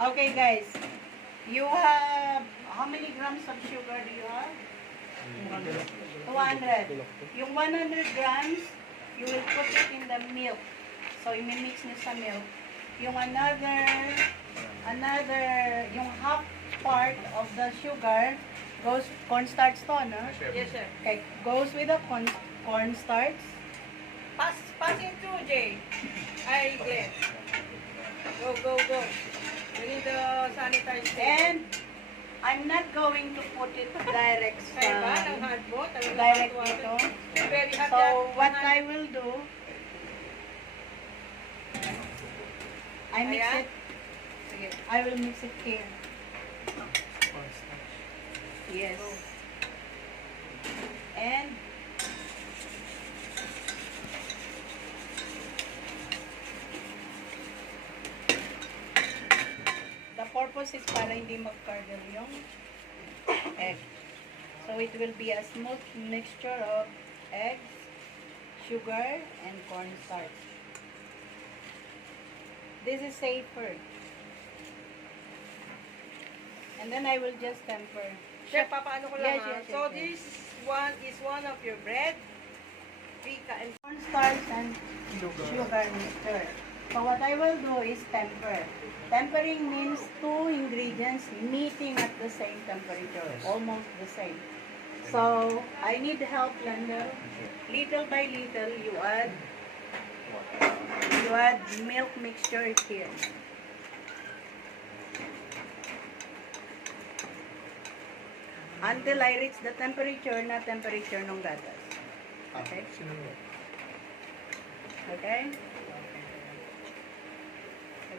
Okay, guys. You have, how many grams of sugar do you have? 200. Yung 100 grams, you will put it in the milk. So, imimix nyo sa milk. Yung yung half part of the sugar goes, cornstarch to, no? Yes, sir. Okay, goes with the cornstarch. Pass it through, Jay. Ay, Glenn. Go. We need the sanitize table. And I'm not going to put it direct Kaya ba, sa ng hard mo? direct dito. Very hot So, yan. what I will do, I mix Ayan. it, Sige. I will mix it here. Yes. And the purpose is para hindi mag-curdle yung egg. So it will be a smooth mixture of eggs, sugar, and cornstarch. This is safer. And then I will just temper. Chef, papaano ko lang Yes, ha? yes, So, yes. this one is one of your bread. Fika and Cornstarch and sugar mixture. So what I will do is temper. Tempering means two ingredients meeting at the same temperature, almost the same. So I need help, Lando. Little by little, you add milk mixture here. Until I reach the temperature na temperature ng gatas. Okay? Okay?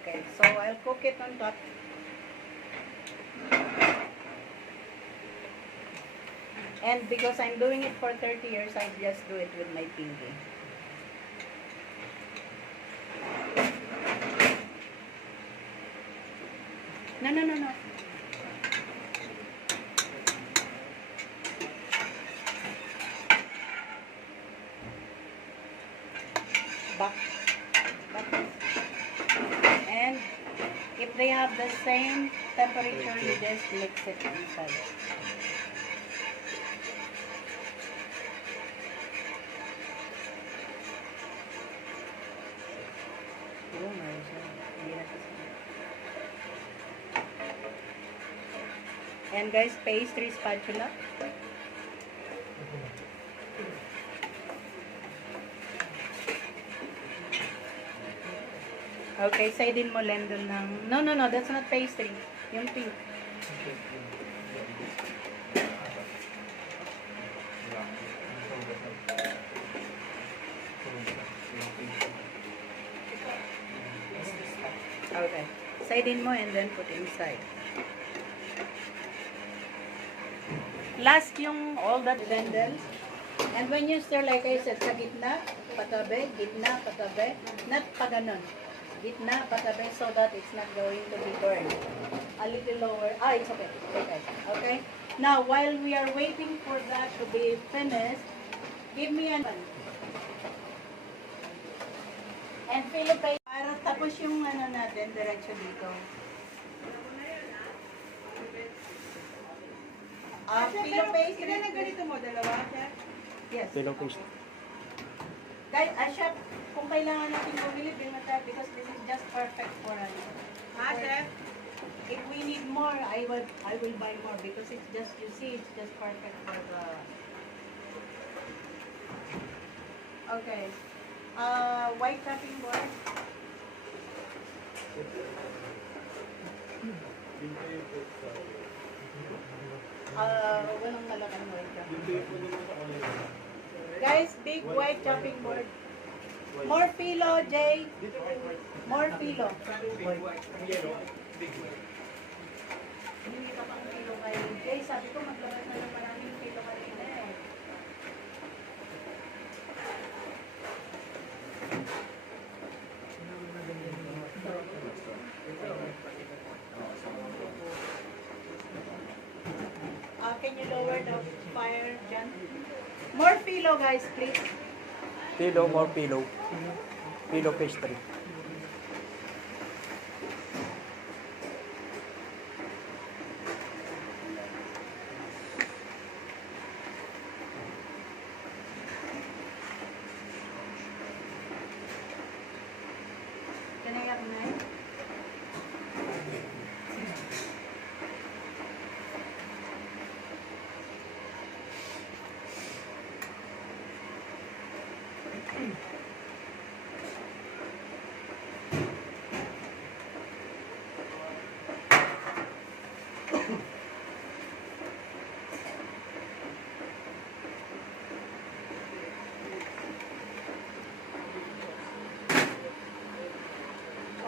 Okay, so I'll cook it on top. And because I'm doing it for 30 years, I just do it with my pinky. No. Back. And if they have the same temperature, you just mix it inside. And guys, pastry spatula. Okay, sidin mo Lendon ng... No, that's not pastry. Yung pink. Okay. Sidin mo and then put inside. Last yung all that bendel. And when you stir, like I said, sa gitna, patabi, not pa ganon. Gitna, patabi, so that it's not going to be burned. A little lower. It's okay. Okay. Now, while we are waiting for that to be finished, give me an... And Philippine, para tapos yung ano natin, diretso dito. Philippine, Ilan na ganito mo? Dalawa, chef? yes. Pillow paste. Guys, chef, kung kailangan natin bumili, bring na tayo because this is just perfect for us. Ha, chef? If we need more, I will buy more because it's just, you see, it's just perfect for the... Okay. White chopping board. Walang malaking white chopping board. Guys, big white chopping board. More philo, Jay. More philo. Hindi ka pang philo kayo. Jay, sabi ko maglabas na ng maraming philo kanina eh. Can you lower the fire, Jan? More philo, guys, please. Pillow, more pillow. Pillow pastry. Can I have knife?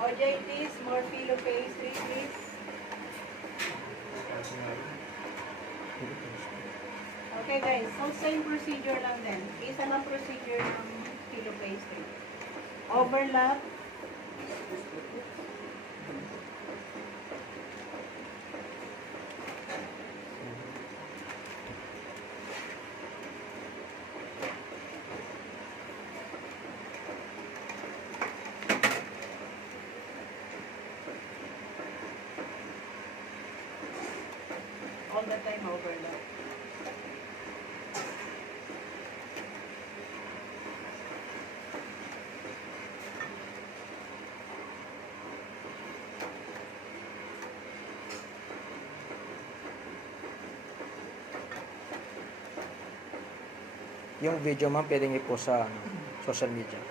OJ, please, more phyllo pastry, please. Okay guys, so same procedure lang din. Isa lang procedure ng phyllo pastry. Overlap. All the time overlap. Yung video ma'am, pwedeng i-post sa social media.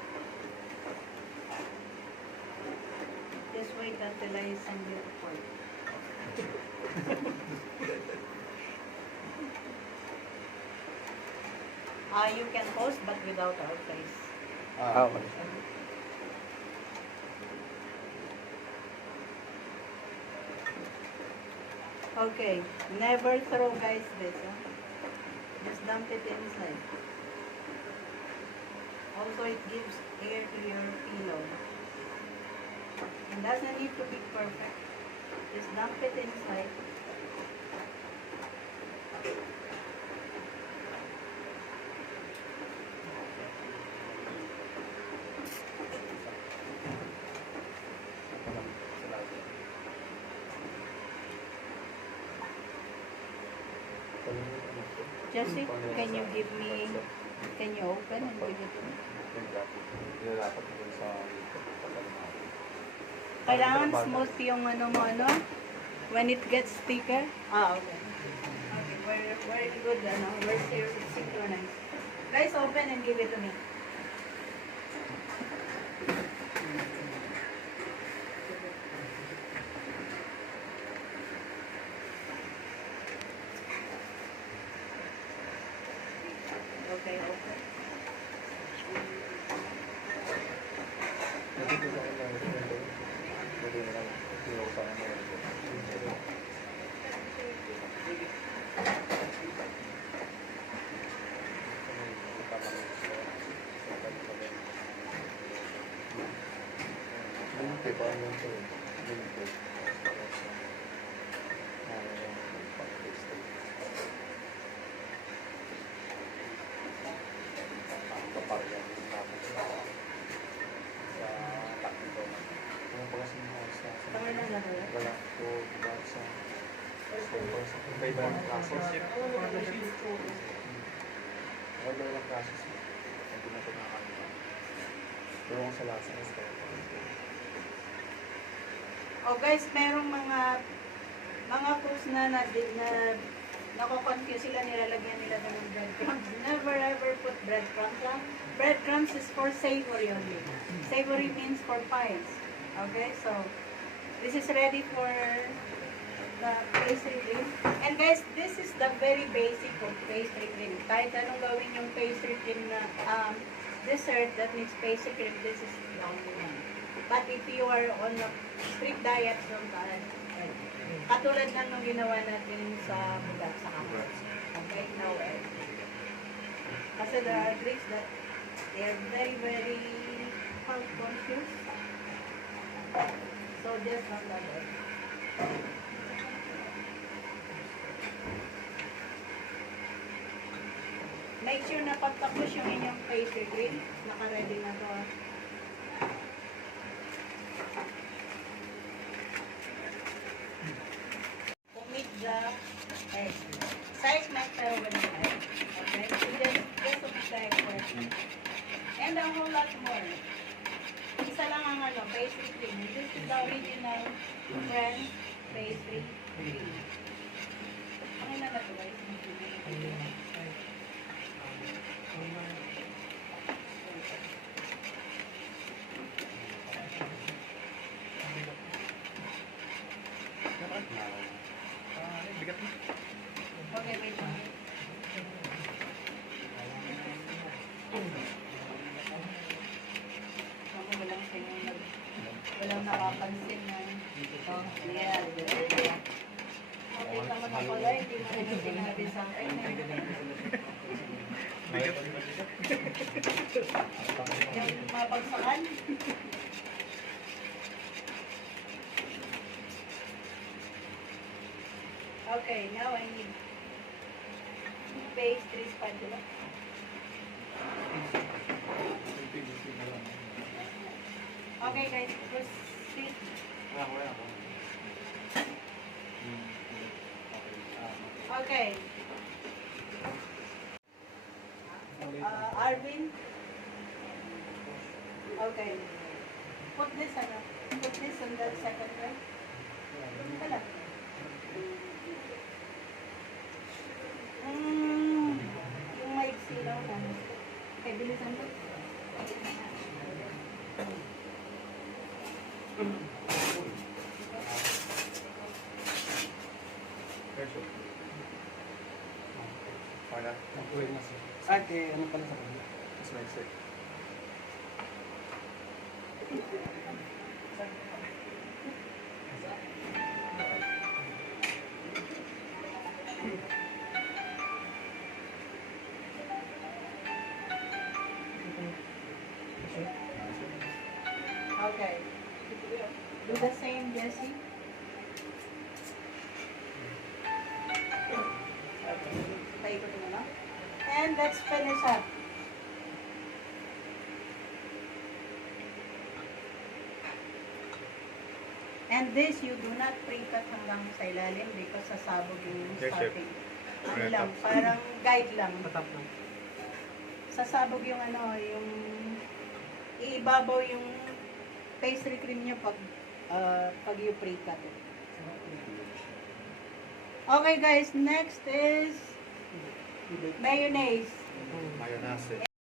Just wait until I send you the report. You can post but without our face. Okay. Okay, never throw guys this. Huh? Just dump it inside. Also, it gives air to your pillow. And doesn't need to be perfect. Just dump it inside. Jesse, can you give me, can you open and give it to me? Kailangan smooth yung ano mo, ano? When it gets thicker? Okay. Okay, very good, ano? We're synchronized. Guys, open and give it to me. Okay, open. Tama na lang. Wala po sa iba-ibang process. Iba-ibang process. Hindi na ito nakakalimutan. Pero kung sa lasa is Oh guys, merong mga cooks na nako-confuse sila, nilalagyan nila ng breadcrumbs. Never ever put breadcrumbs. Breadcrumbs is for savory only. Savory means for pies. Okay, so this is ready for the pastry cream. And guys, this is the very basic of pastry cream. Kahit anong gawin yung pastry cream na dessert that needs pastry cream, this is the only one. But if you are on a strict diet, katulad lang nung ginawa natin sa bugat sa kamay. Okay, now kasi there are Greeks that they are very, very health conscious. So just not like that. Make sure na pagtapos yung inyong pastry cream, naka-ready na to. Omit the egg. Size matter with the egg. Okay? So just omit the egg first. And a whole lot more. Isa isa lang ang ano, pastry cream. This is the original French pastry cream. Okay na to guys. Bigat mo. Okay, wait lang. Ako walang sinunod. Walang nakapansin na. Oh, yeah. Makita mo na pala, hindi mo na sinabi sa akin. Yung mapagsakan. Okay, now I need pastry spatula. Okay guys, proceed. Okay. Arvin. Okay. Put this on the second tray. Hala. Yung maiksi lang na. Okay, bilisan ko. Para. Ano pala sa kanya? Mas maisip. Okay. Do the same, Jessie. Okay. Paikot mo na. And let's finish up. And this, you do not pre-cut hanggang sa ilalim because sasabog yung Yes, chef. starting. Ano lang, parang guide lang. Patap lang. Sasabog yung ano, yung iibabaw yung pastry cream niya pag you pre-cut it. Okay guys, next is mayonnaise. Mayonnaise.